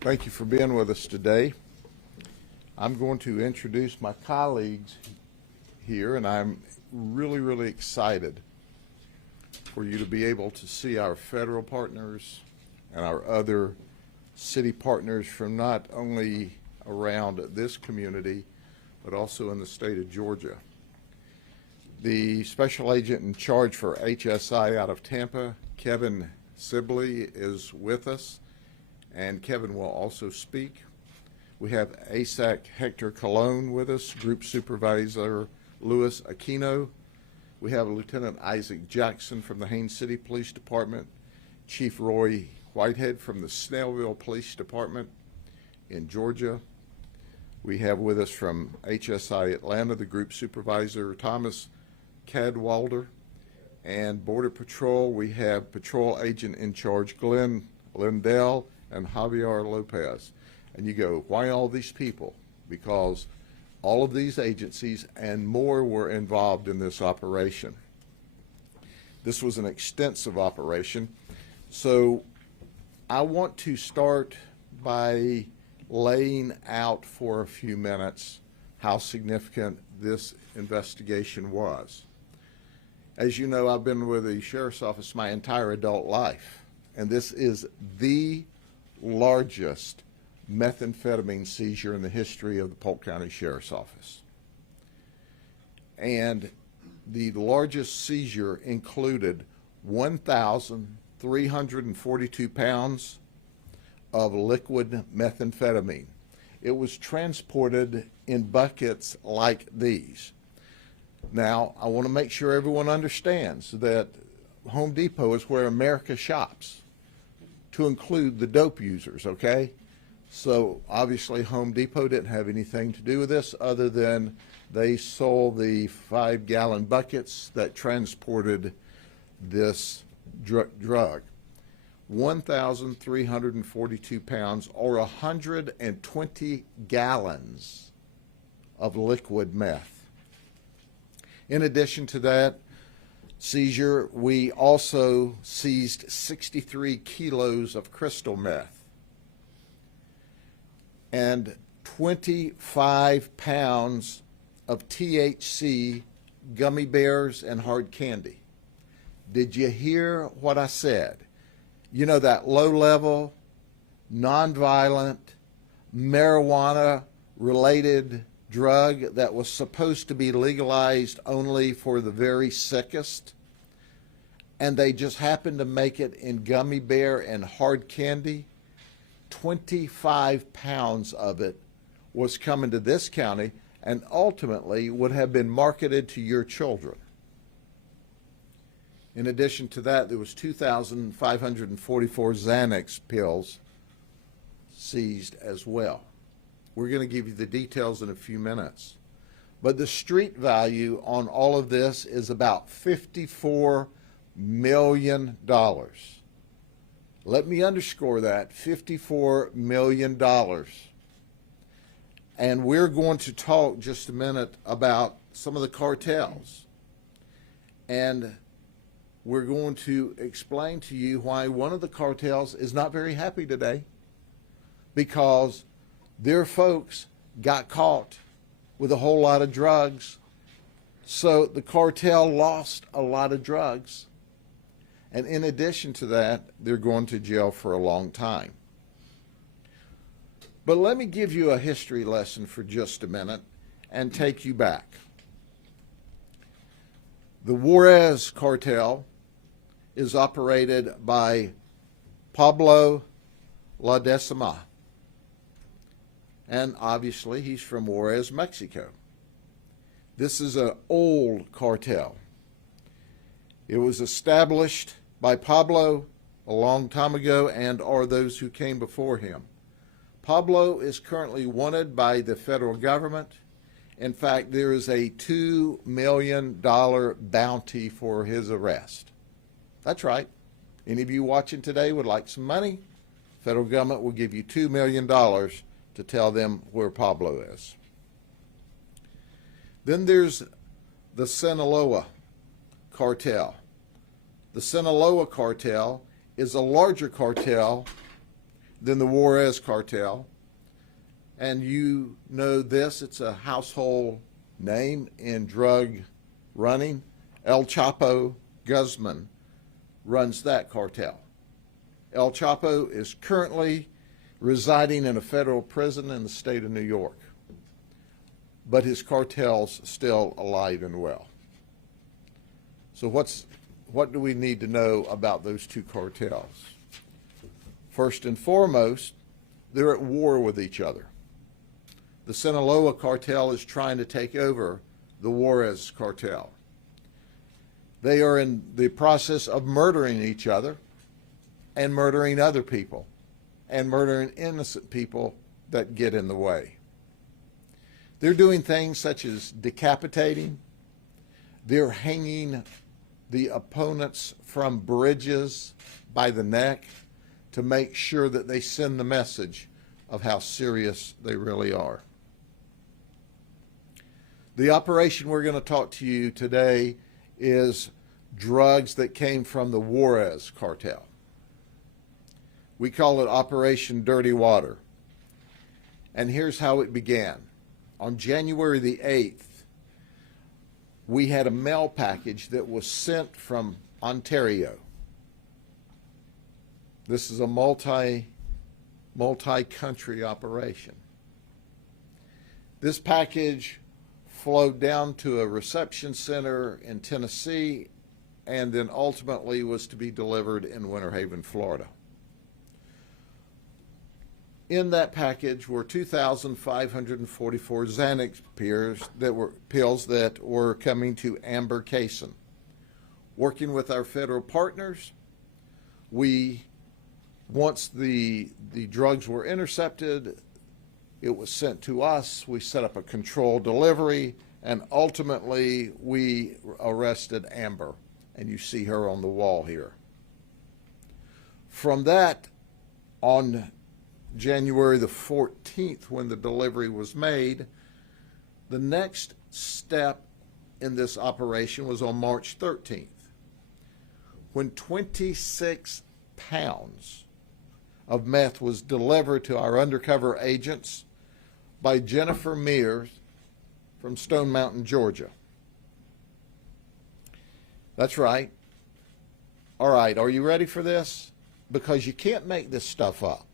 Thank you for being with us today. I'm going to introduce my colleagues here, and I'm really excited for you to be able to see our federal partners and our other city partners from not only around this community, but also in the state of Georgia. The special agent in charge for HSI out of Tampa, Kevin Sibley, is with us, and Kevin will also speak. We have ASAC Hector Colon with us, Group Supervisor Louis Aquino. We have Lieutenant Isaac Jackson from the Haines City Police Department, Chief Roy Whitehead from the Snellville Police Department in Georgia. We have with us from HSI Atlanta, the Group Supervisor Thomas Cadwalder, and Border Patrol, we have Patrol Agent in Charge Glenn Lindell and Javier Lopez. And you go, why all these people? Because all of these agencies and more were involved in this operation. This was an extensive operation. So I want to start by laying out for a few minutes how significant this investigation was. As you know, I've been with the Sheriff's Office my entire adult life, and this is the largest methamphetamine seizure in the history of the Polk County Sheriff's Office. And the largest seizure included 1,342 pounds of liquid methamphetamine. It was transported in buckets like these. Now, I want to make sure everyone understands that Home Depot is where America shops, to include the dope users, okay? So obviously Home Depot didn't have anything to do with this other than they sold the 5-gallon buckets that transported this drug. 1,342 pounds or 120 gallons of liquid meth. In addition to that seizure, we also seized 63 kilos of crystal meth and 25 pounds of THC gummy bears and hard candy. Did you hear what I said? You know, that low-level, nonviolent, marijuana-related drug that was supposed to be legalized only for the very sickest, and they just happened to make it in gummy bear and hard candy. 25 pounds of it was coming to this county and ultimately would have been marketed to your children. In addition to that, there was 2,544 Xanax pills seized as well. We're going to give you the details in a few minutes. But the street value on all of this is about $54 million. Let me underscore that, $54 million. And we're going to talk just a minute about some of the cartels. And we're going to explain to you why one of the cartels is not very happy today, because their folks got caught with a whole lot of drugs. So the cartel lost a lot of drugs. And in addition to that, they're going to jail for a long time. But let me give you a history lesson for just a minute and take you back. The Juarez Cartel is operated by Pablo Ledesma. And obviously he's from Juarez, Mexico. This is an old cartel. It was established by Pablo a long time ago and are those who came before him. Pablo is currently wanted by the federal government. In fact, there is a $2 million bounty for his arrest. That's right. Any of you watching today would like some money? Federal government will give you $2 million to tell them where Pablo is. Then there's the Sinaloa Cartel. The Sinaloa Cartel is a larger cartel than the Juarez Cartel. And you know this, it's a household name in drug running. El Chapo Guzman runs that cartel. El Chapo is currently residing in a federal prison in the state of New York, but his cartel's still alive and well. So what do we need to know about those two cartels? First and foremost, they're at war with each other. The Sinaloa Cartel is trying to take over the Juarez Cartel. They are in the process of murdering each other and murdering other people and murdering innocent people that get in the way. They're doing things such as decapitating. They're hanging the opponents from bridges by the neck to make sure that they send the message of how serious they really are. The operation we're going to talk to you today is drugs that came from the Juarez Cartel. We call it Operation Dirty Water. And here's how it began. On January the 8th, we had a mail package that was sent from Ontario. This is a multi-country operation. This package flowed down to a reception center in Tennessee and then ultimately was to be delivered in Winter Haven, Florida. In that package were 2,544 Xanax pills that were coming to Amber Cason. Working with our federal partners, once the drugs were intercepted, it was sent to us. We set up a controlled delivery, and ultimately we arrested Amber, and you see her on the wall here. From that, on January the 14th, when the delivery was made, the next step in this operation was on March 13th, when 26 pounds of meth was delivered to our undercover agents by Jennifer Mears from Stone Mountain, Georgia. That's right. All right, are you ready for this? Because you can't make this stuff up.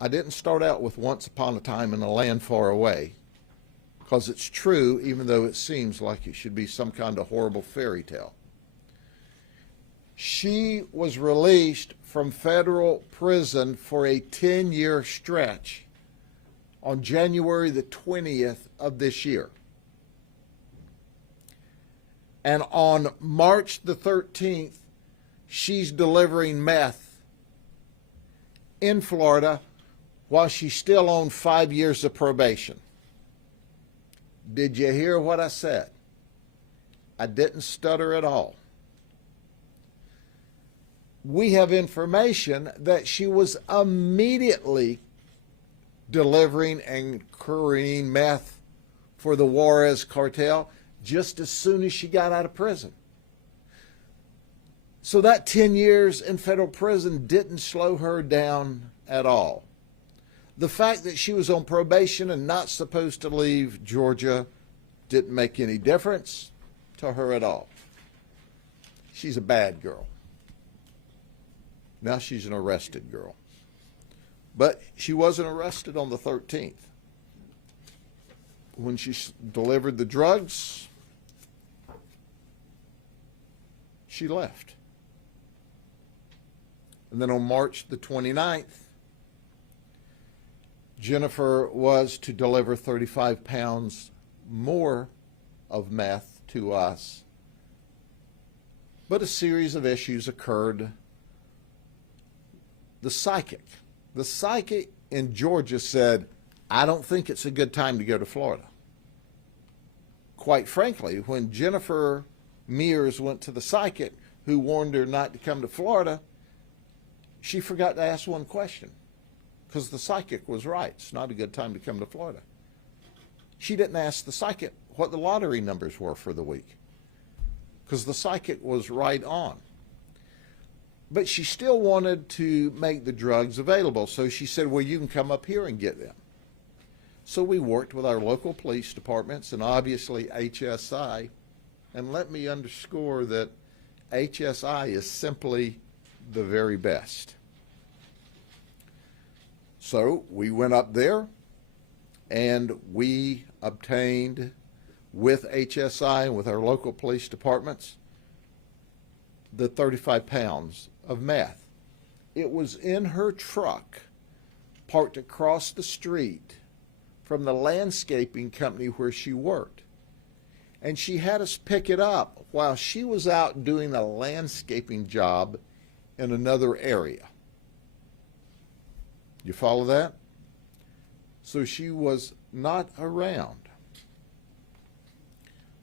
I didn't start out with once upon a time in a land far away, because it's true, even though it seems like it should be some kind of horrible fairy tale. She was released from federal prison for a 10-year stretch on January the 20th of this year. And on March the 13th, she's delivering meth in Florida while she's still on 5 years of probation. Did you hear what I said? I didn't stutter at all. We have information that she was immediately delivering and carrying meth for the Juarez Cartel just as soon as she got out of prison. So that 10 years in federal prison didn't slow her down at all. The fact that she was on probation and not supposed to leave Georgia didn't make any difference to her at all. She's a bad girl. Now she's an arrested girl. But she wasn't arrested on the 13th. When she delivered the drugs, she left. And then on March the 29th, Jennifer was to deliver 35 pounds more of meth to us. But a series of issues occurred. The psychic in Georgia said, I don't think it's a good time to go to Florida. Quite frankly, when Jennifer Mears went to the psychic who warned her not to come to Florida, she forgot to ask one question, because the psychic was right. It's not a good time to come to Florida. She didn't ask the psychic what the lottery numbers were for the week, because the psychic was right on. But she still wanted to make the drugs available. So she said, well, you can come up here and get them. So we worked with our local police departments and obviously HSI. And let me underscore that HSI is simply the very best. So we went up there and we obtained, with HSI and with our local police departments, the 35 pounds of meth. It was in her truck, parked across the street from the landscaping company where she worked. And she had us pick it up while she was out doing a landscaping job in another area. You follow that? So she was not around.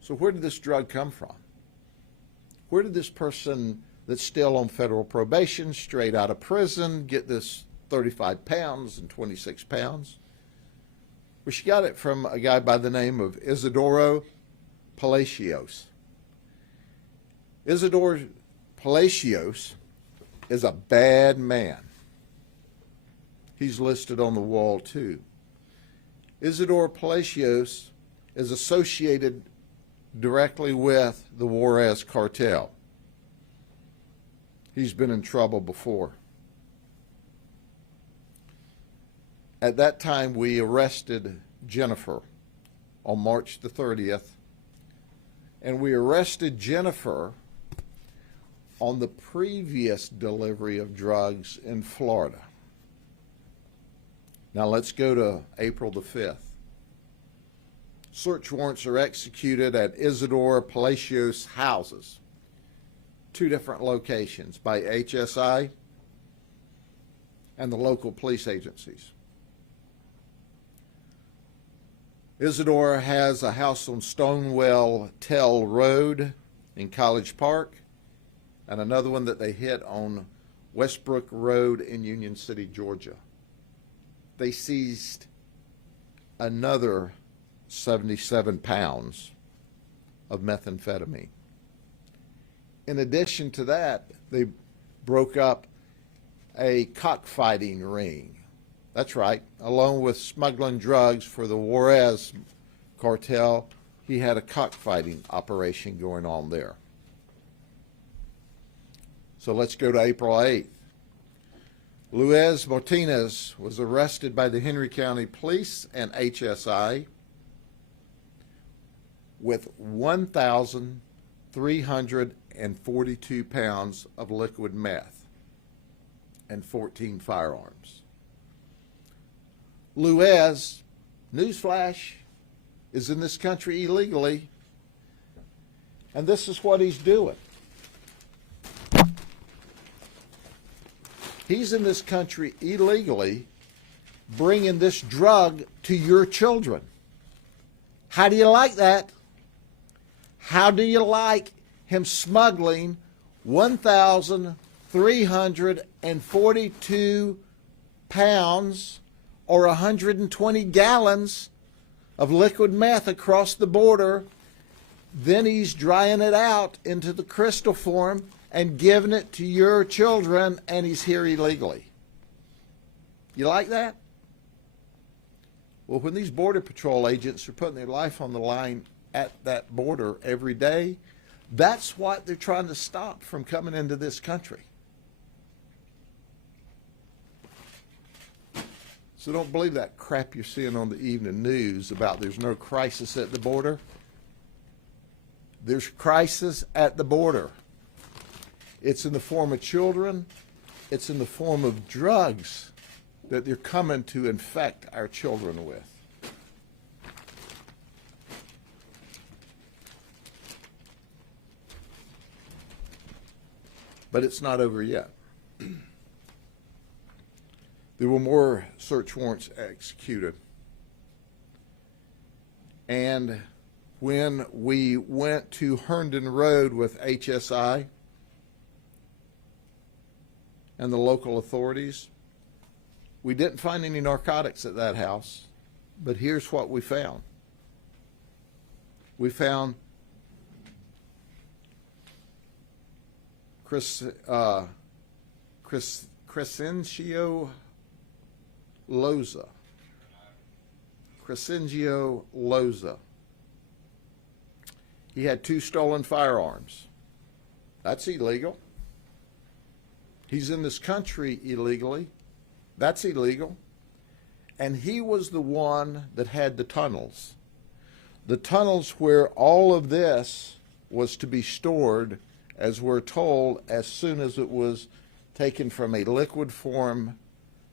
So where did this drug come from? Where did this person that's still on federal probation, straight out of prison, get this 35 pounds and 26 pounds? Well, she got it from a guy by the name of Isidoro Palacios. Isidoro Palacios is a bad man. He's listed on the wall too. Isidoro Palacios is associated directly with the Juarez Cartel. He's been in trouble before. At that time, we arrested Jennifer on March the 30th, and we arrested Jennifer on the previous delivery of drugs in Florida. Now let's go to April the 5th. Search warrants are executed at Isidoro Palacios' houses, 2 different locations, by HSI and the local police agencies. Isidoro has a house on Stonewell Tell Road in College Park, and another one that they hit on Westbrook Road in Union City, Georgia. They seized another 77 pounds of methamphetamine. In addition to that, they broke up a cockfighting ring. That's right, along with smuggling drugs for the Juarez Cartel, he had a cockfighting operation going on there. So let's go to April 8th. Luis Martinez was arrested by the Henry County Police and HSI with 1,342 pounds of liquid meth and 14 firearms. Luis, newsflash, is in this country illegally, and this is what he's doing. He's in this country illegally, bringing this drug to your children. How do you like that? How do you like him smuggling 1,342 pounds or 120 gallons of liquid meth across the border? Then he's drying it out into the crystal form and giving it to your children, and he's here illegally. You like that? Well, when these Border Patrol agents are putting their life on the line at that border every day, that's what they're trying to stop from coming into this country. So don't believe that crap you're seeing on the evening news about there's no crisis at the border. There's crisis at the border. It's in the form of children. It's in the form of drugs that they're coming to infect our children with. But it's not over yet. There were more search warrants executed. And when we went to Herndon Road with HSI and the local authorities, we didn't find any narcotics at that house, but here's what we found. We found Crescencio Loza. Crescencio Loza. He had 2 stolen firearms. That's illegal. He's in this country illegally. That's illegal. And he was the one that had the tunnels. The tunnels where all of this was to be stored, as we're told, as soon as it was taken from a liquid form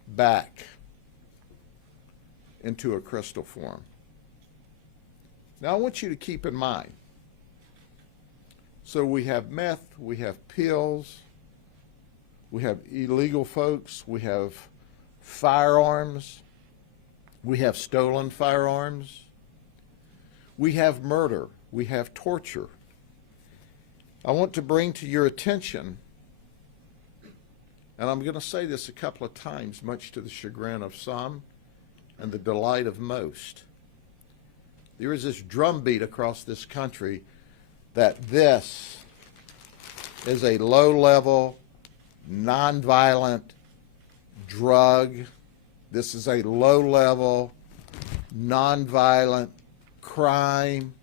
back into a crystal form. Now I want you to keep in mind, so we have meth, we have pills, we have illegal folks, we have firearms, we have stolen firearms, we have murder, we have torture. I want to bring to your attention, and I'm going to say this a couple of times, much to the chagrin of some and the delight of most. There is this drumbeat across this country that this is a low-level, nonviolent drug. This is a low-level, nonviolent crime.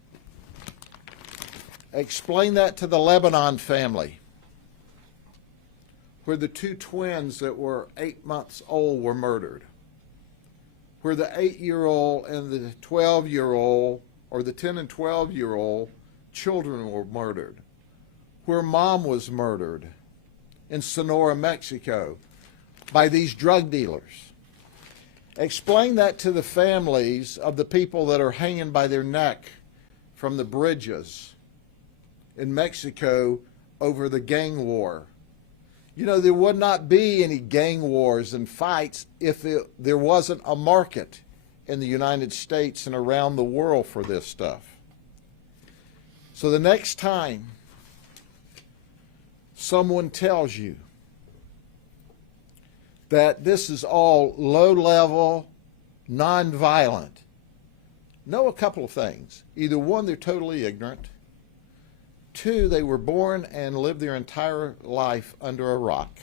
Explain that to the Lebanon family, where the 2 twins that were 8 months old were murdered, where the 8-year-old and the 12-year-old, or the 10 and 12-year-old children were murdered, where mom was murdered in Sonora, Mexico, by these drug dealers. Explain that to the families of the people that are hanging by their neck from the bridges in Mexico over the gang war. You know, there would not be any gang wars and fights if there wasn't a market in the United States and around the world for this stuff. So the next time someone tells you that this is all low-level, non-violent, know a couple of things. Either one, they're totally ignorant. 2, they were born and lived their entire life under a rock.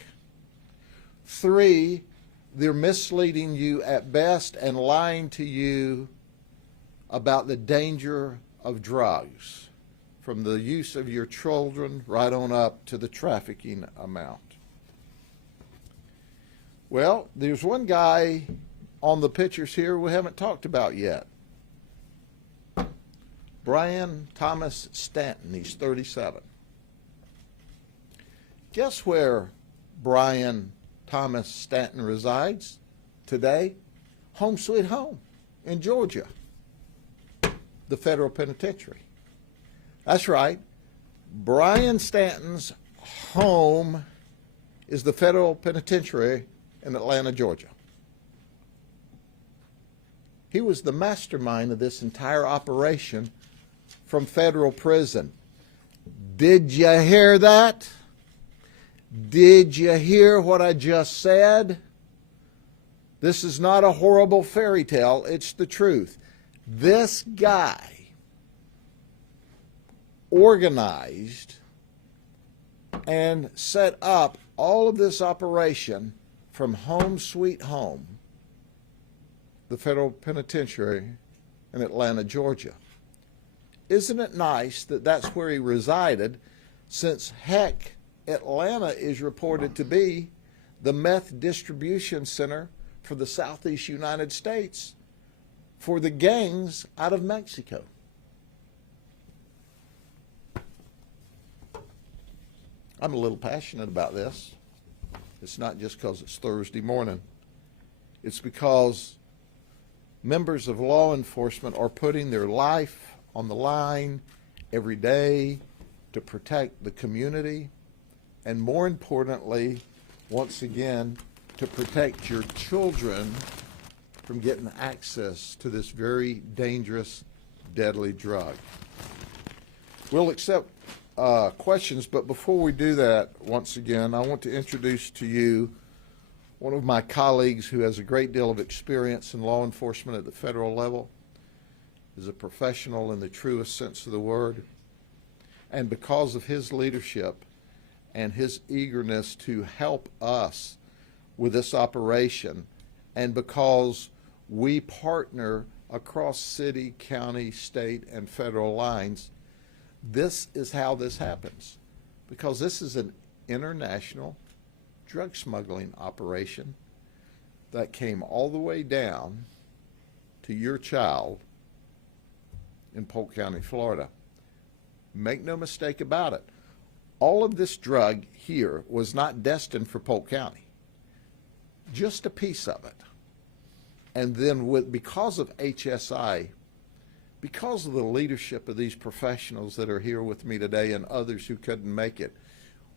3, they're misleading you at best and lying to you about the danger of drugs, from the use of your children right on up to the trafficking amount. Well, there's one guy on the pictures here we haven't talked about yet. Brian Thomas Stanton, he's 37. Guess where Brian Thomas Stanton resides today? Home sweet home in Georgia, the federal penitentiary. That's right. Brian Stanton's home is the federal penitentiary in Atlanta, Georgia. He was the mastermind of this entire operation from federal prison. Did you hear that? Did you hear what I just said? This is not a horrible fairy tale, it's the truth. This guy organized and set up all of this operation from home sweet home, the federal penitentiary in Atlanta, Georgia. Isn't it nice that that's where he resided, since, heck, Atlanta is reported to be the meth distribution center for the Southeast United States for the gangs out of Mexico. I'm a little passionate about this. It's not just because it's Thursday morning. It's because members of law enforcement are putting their life on the line every day to protect the community, and more importantly, once again, to protect your children from getting access to this very dangerous, deadly drug. We'll accept questions, but before we do that, once again, I want to introduce to you one of my colleagues who has a great deal of experience in law enforcement at the federal level, is a professional in the truest sense of the word, and because of his leadership and his eagerness to help us with this operation. And because we partner across city, county, state, and federal lines, this is how this happens. Because this is an international drug smuggling operation that came all the way down to your child in Polk County, Florida. Make no mistake about it. All of this drug here was not destined for Polk County. Just a piece of it. And then because of HSI, because of the leadership of these professionals that are here with me today and others who couldn't make it,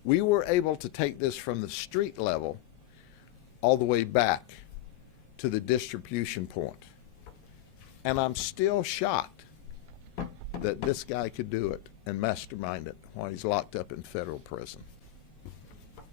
we were able to take this from the street level all the way back to the distribution point. And I'm still shocked that this guy could do it and mastermind it while he's locked up in federal prison.